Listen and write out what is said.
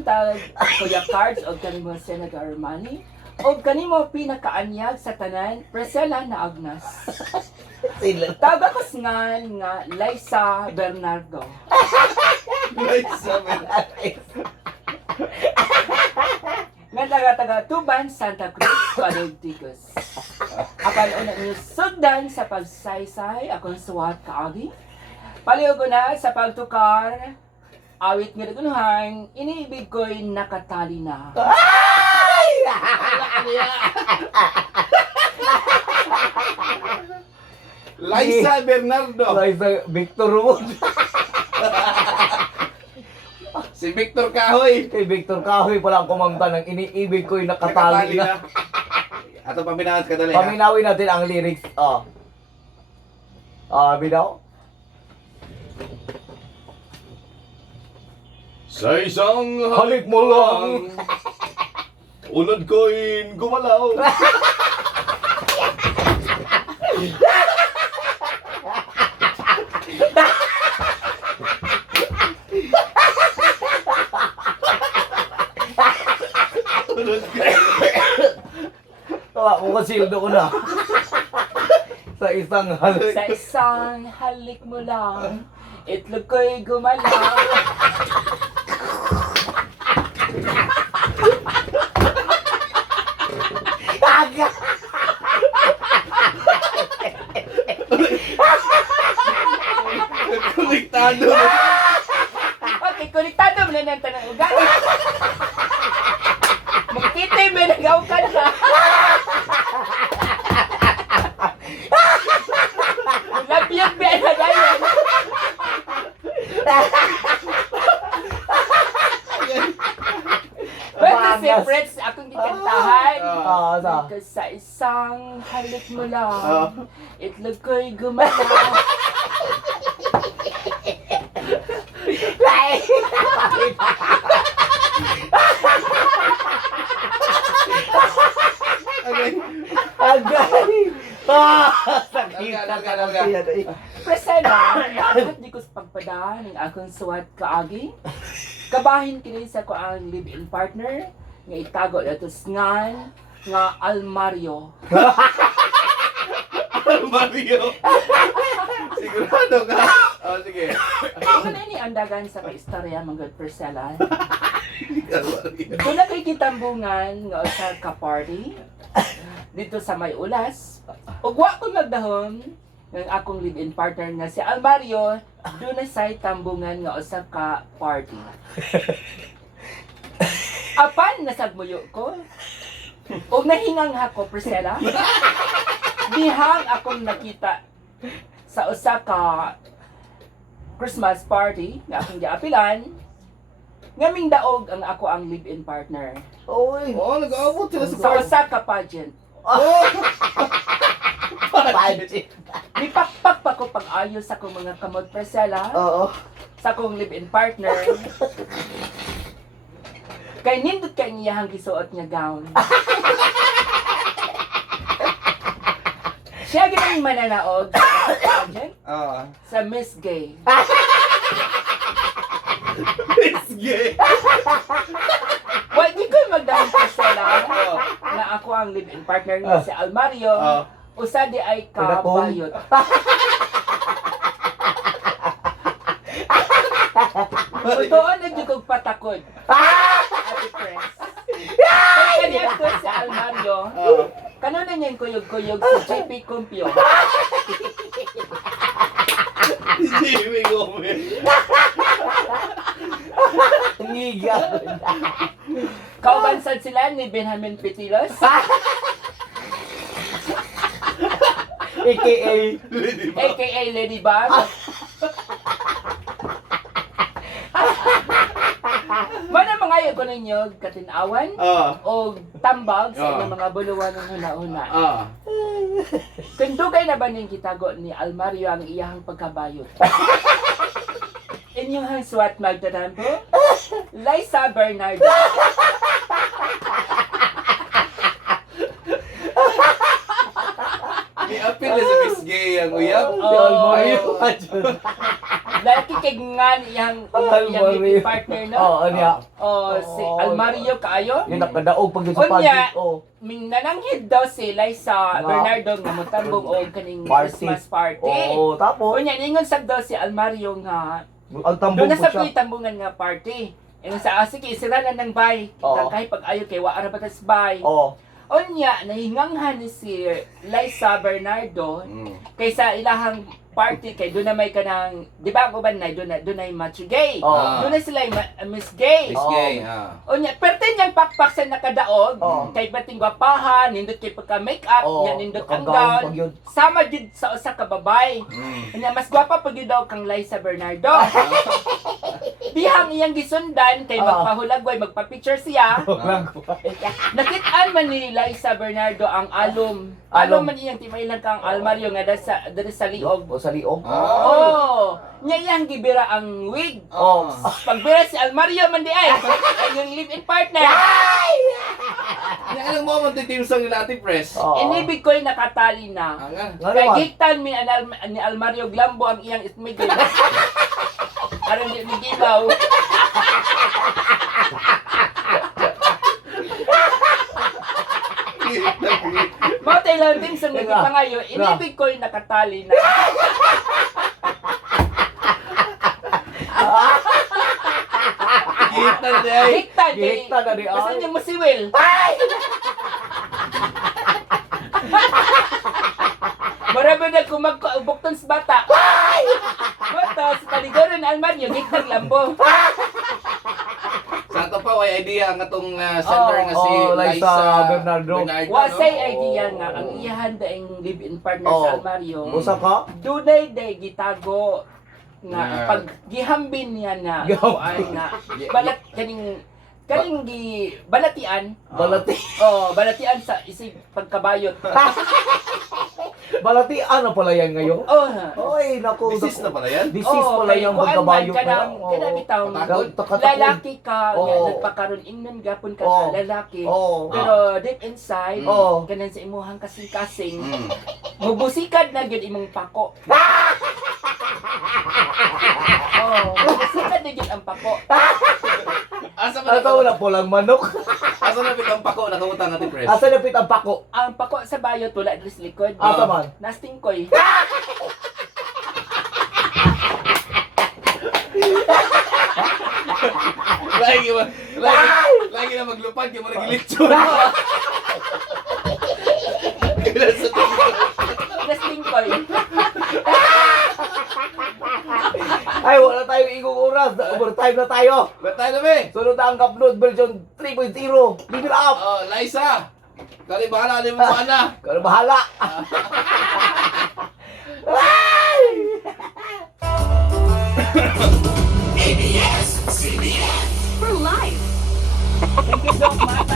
buntag, Kuya Cards o kanimo Senator Manny o kanimo pinakaanyag sa tanan, Priscilla na Agnas. Taga ko nga Liza Bernardo. Liza Bernardo. Nga taga Tuban, Santa Cruz, Padugtigos. Apan una niyo sugdan sa pagsaysay, akong suwat kaagi. Paliw ko na sa pagtukar, awit nga nagunuhan, iniibig ko'y nakatali na. Ay! Liza Bernardo. Liza Victor Wood. Si Victor Kahoy. Kay Victor Kahoy pala ang kumanta ng iniibig ko'y nakatali na. Ato paminawan ka dali. Paminawin natin ang lyrics. Binaw. Sa isang Halik mo lang. Unod ko'y gumalaw. Tawa ko kasildo ko na. Sa isang halik. Sa isang halik mo lang, itlog ko'y gumalaw. Aga! Konektado. Okay, konektado mo na ng tanang ugali. Magkitay ba nagaw ka na? Lapiyag ba na ganyan? Basta si Fritz, akong gikantahan. Sa isang halik mo lang, itlog ko'y gumalaw. Agay! Sakit na Aga. Presena, bakit di ko sa pagpadaan ng akong suwat kaagi? Kabahin kini sa ko ang live-in partner nga itago datos nga Almario. Mario. Sigurado ka? Oh, sige. Ano na ni andagan sa istorya mga Priscilla? Doon na kay kitambungan nga sa ka-party dito sa may ulas. Ug wa ko nagdahon ng akong live-in partner nga si Almario doon na sa tambungan nga usa ka party. Apan nasagmuyo ko. Ug nahingang hako Priscilla. Dihang akong nakita sa usa ka Christmas party nga akong giapilan. Ngaming daog ang ako ang live-in partner. Oy! Oo, nag-aabot sila sa Sa party. usa ka pageant. Pageant. Nipakpak pa ko pag-ayos sa akong mga kamot Priscilla. Oo. Sa akong live-in partner. Kay nindot kay niyahang gisuot nga gown. Siya ginang mananaog sa pageant sa Miss Gay. It's gay. Well, di ko magdahil Priscilla na ako ang live-in partner nga si Almario. Usa di ay kabayot. Doon na di kong patakod. Ate Pres. Kaya kanya ko si Almario. Kanuna niyang kuyog-kuyog si JP Cumpio. Jimmy Gomez. Ngiga. Kaubansad sila ni Benjamin Petilos. AKA AKA Lady Bug. Mana mga ayaw ko ninyo katinawan o tambag sa inyong mga buluwan ng huna-huna. Kung dugay na ba niyang kitago ni Almario ang iyahang pagkabayot? Inyong hang swat magdadampo? Liza Bernardo. Ni apil na sa Miss Gay ang uyab. Si Almario. Laki kay nga iyang Almario. living partner no. Oo, niya. Oh, si Almario kaayoh. Yung nakadaog pag sa Unya. pageant. Oh. Ming nananghid daw sila sa Nga. Bernardo nga motambong og kaning Party. Christmas party. Oo, tapos Unya ningon sab daw si Almario nga ang tambong doon na ko sa siya. puy tambungan nga party. And sa sige isiranan ng bay. Oo. Kitang kahit pag ayo kay wa ra batas bay. Oo. Unya nahinganghan ni si Liza Bernardo kaysa ilahang party kay doon na may kanang di ba ko ba na doon na match gay. Oo. Doon na sila Miss Gay. Miss Gay, Unya perten yang pakpak sa nakadaog Oo. kay bating gwapahan nindot kay pagka makeup Oo. nya nindot ang Nakagaon gown pag yun. sama jud sa usa ka babay. Unya mas gwapa pag yun daw kang Liza Bernardo. Dihang iyang gisundan kay Oo. magpahulagway magpa-picture siya. Nagway. Nakit-an man ni Liza Bernardo ang alum. Alum man iyang timailan kang Almario nga diri sa liog. O sa liog. Oh, nya iyang gibira ang wig. Oh. Pagbira si Almario man di ay ang live-in partner. Yan ang mo man titimsang nila Ate Pres. Oo. Inibig ko'y nakatali na. Nga. Nga Kay naman. giktan ni Almario Glambo ang iyang ismigil. Aron di gibaw. Mao tay lang din sa Nga. nagpangayo, inibig ko'y nakatali na. Kita na ay. Giktan Giktan na di ay. Basta niya musiwil. Marami na kumagkubukton sa bata. Bata, sa paligoran na Almario, giktan lambo. Sa ato pa, may idea nga tong sender nga si Liza Bernardo. Wasay idea nga, ang iyahan daing live-in partner sa Almario. Usa ka? Dunay day gitago nga Yeah. pag gihambin niya na Gihambin. kuan nga balat kaning balatian. Balati. Balatian sa isig pagkabayot. Balatian na pala yan ngayon. Oy, naku. Disease na pala yan? Disease pala yung magkabayo kanang bitaw lalaki ka nga Oo. nagpakaron ingnon gapon ka Oo. nga lalaki. Oo. Pero deep inside, Oo. kanan sa imuhang kasing-kasing, mubusikad na gyud imong pako. Mubusikad na gyud ang pako. Asa Ano man wala po lang manok? Asa na pitang pako nakawutang Ate Pres? Asa napit ang pako? Ang pako sa bayot wala diri sa likod. Asa man? Nastingkoy. Lagi na maglupad kay mo nagilitsyon. Nastingkoy. Ay, wala tayong igong oras. Overtime na tayo. Ba't tayo na, be? Sunod na ang upload version 3.0. Leave it up. Oh, Liza! Kali bahala, di mo mana. Kaya bahala. ABS-CBN for life. Thank you so much.